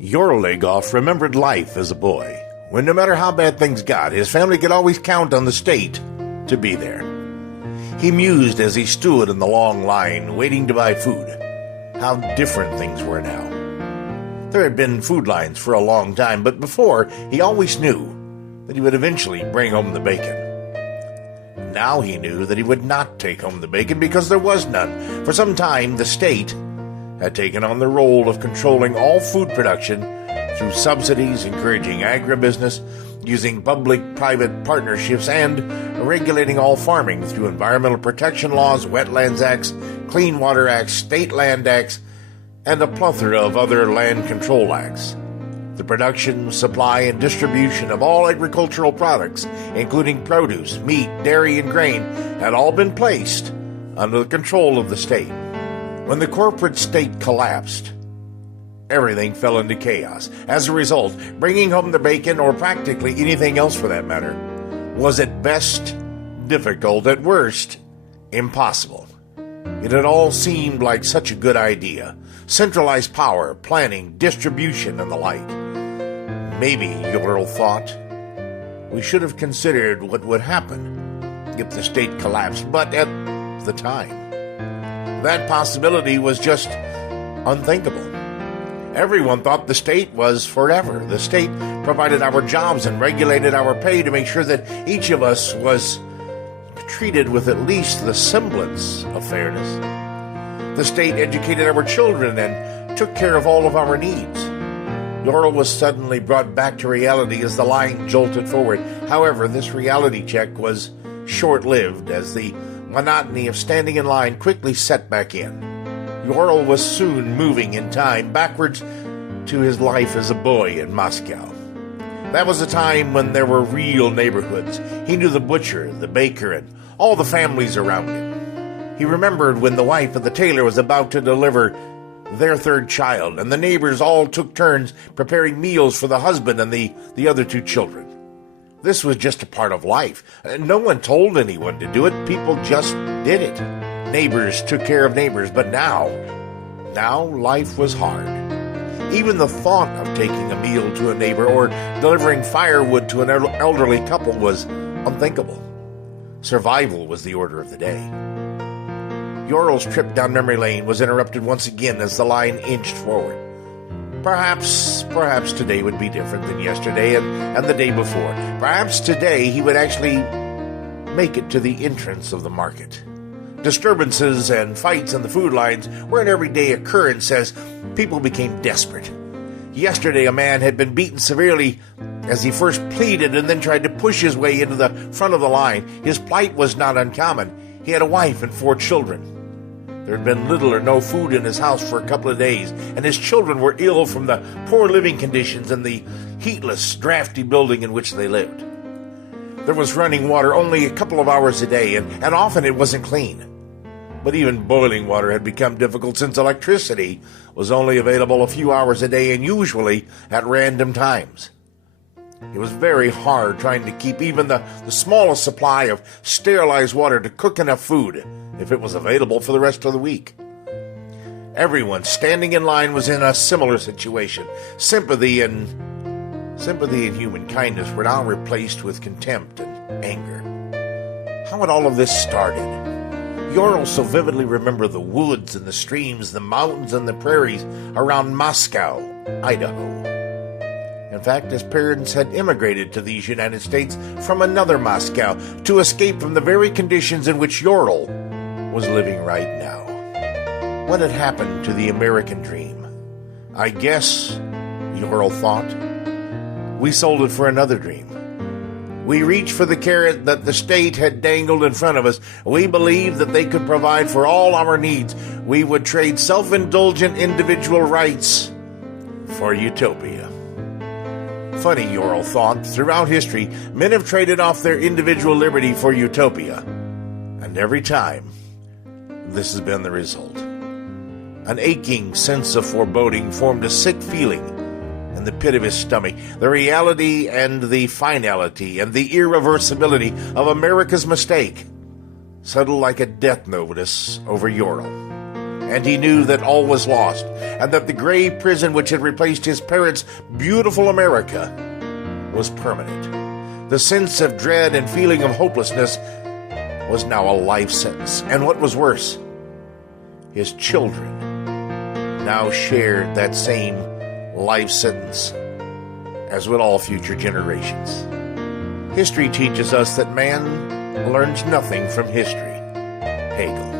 Yorel Legov remembered life as a boy, when no matter how bad things got, his family could always count on the state to be there. He mused as he stood in the long line, waiting to buy food, how different things were now. There had been food lines for a long time, but before, he always knew that he would eventually bring home the bacon. Now he knew that he would not take home the bacon because there was none. For some time, the state had taken on the role of controlling all food production through subsidies, encouraging agribusiness, using public-private partnerships, and regulating all farming through environmental protection laws, wetlands acts, clean water acts, state land acts, and a plethora of other land control acts. The production, supply, and distribution of all agricultural products, including produce, meat, dairy, and grain, had all been placed under the control of the state. When the corporate state collapsed, everything fell into chaos. As a result, bringing home the bacon, or practically anything else for that matter, was at best difficult, at worst impossible. It had all seemed like such a good idea. Centralized power, planning, distribution, and the like. Maybe, Yorel thought, we should have considered what would happen if the state collapsed, but at the time, that possibility was just unthinkable. Everyone thought the state was forever. The state provided our jobs and regulated our pay to make sure that each of us was treated with at least the semblance of fairness. The state educated our children and took care of all of our needs. Yorel was suddenly brought back to reality as the line jolted forward. However, this reality check was short-lived as the monotony of standing in line quickly set back in. Yorel was soon moving in time backwards to his life as a boy in Moscow. That was a time when there were real neighborhoods. He knew the butcher, the baker, and all the families around him. He remembered when the wife of the tailor was about to deliver their third child, and the neighbors all took turns preparing meals for the husband and the other two children. This was just a part of life. No one told anyone to do it. People just did it. Neighbors took care of neighbors, but now life was hard. Even the thought of taking a meal to a neighbor or delivering firewood to an elderly couple was unthinkable. Survival was the order of the day. Yorel's trip down memory lane was interrupted once again as the line inched forward. Perhaps today would be different than yesterday and the day before. Perhaps today he would actually make it to the entrance of the market. Disturbances and fights in the food lines were an everyday occurrence as people became desperate. Yesterday a man had been beaten severely as he first pleaded and then tried to push his way into the front of the line. His plight was not uncommon. He had a wife and 4 children. There had been little or no food in his house for a couple of days, and his children were ill from the poor living conditions in the heatless, drafty building in which they lived. There was running water only a couple of hours a day, and often it wasn't clean. But even boiling water had become difficult since electricity was only available a few hours a day and usually at random times. It was very hard trying to keep even the smallest supply of sterilized water to cook enough food if it was available for the rest of the week. Everyone standing in line was in a similar situation. Sympathy and human kindness were now replaced with contempt and anger. How had all of this started? Yorel so vividly remembered the woods and the streams, the mountains and the prairies around Moscow, Idaho. In fact, his parents had immigrated to these United States from another Moscow to escape from the very conditions in which Yorel was living right now. What had happened to the American dream? I guess, Yorel thought, we sold it for another dream. We reached for the carrot that the state had dangled in front of us. We believed that they could provide for all our needs. We would trade self-indulgent individual rights for utopia. Funny, Yorel thought, throughout history, men have traded off their individual liberty for utopia. And every time, this has been the result. An aching sense of foreboding formed a sick feeling in the pit of his stomach. The reality and the finality and the irreversibility of America's mistake settled like a death notice over Yorel. and he knew that all was lost, and that the gray prison which had replaced his parents' beautiful America was permanent. The sense of dread and feeling of hopelessness was now a life sentence, and what was worse, his children now shared that same life sentence, as would all future generations. History teaches us that man learns nothing from history. Hagel.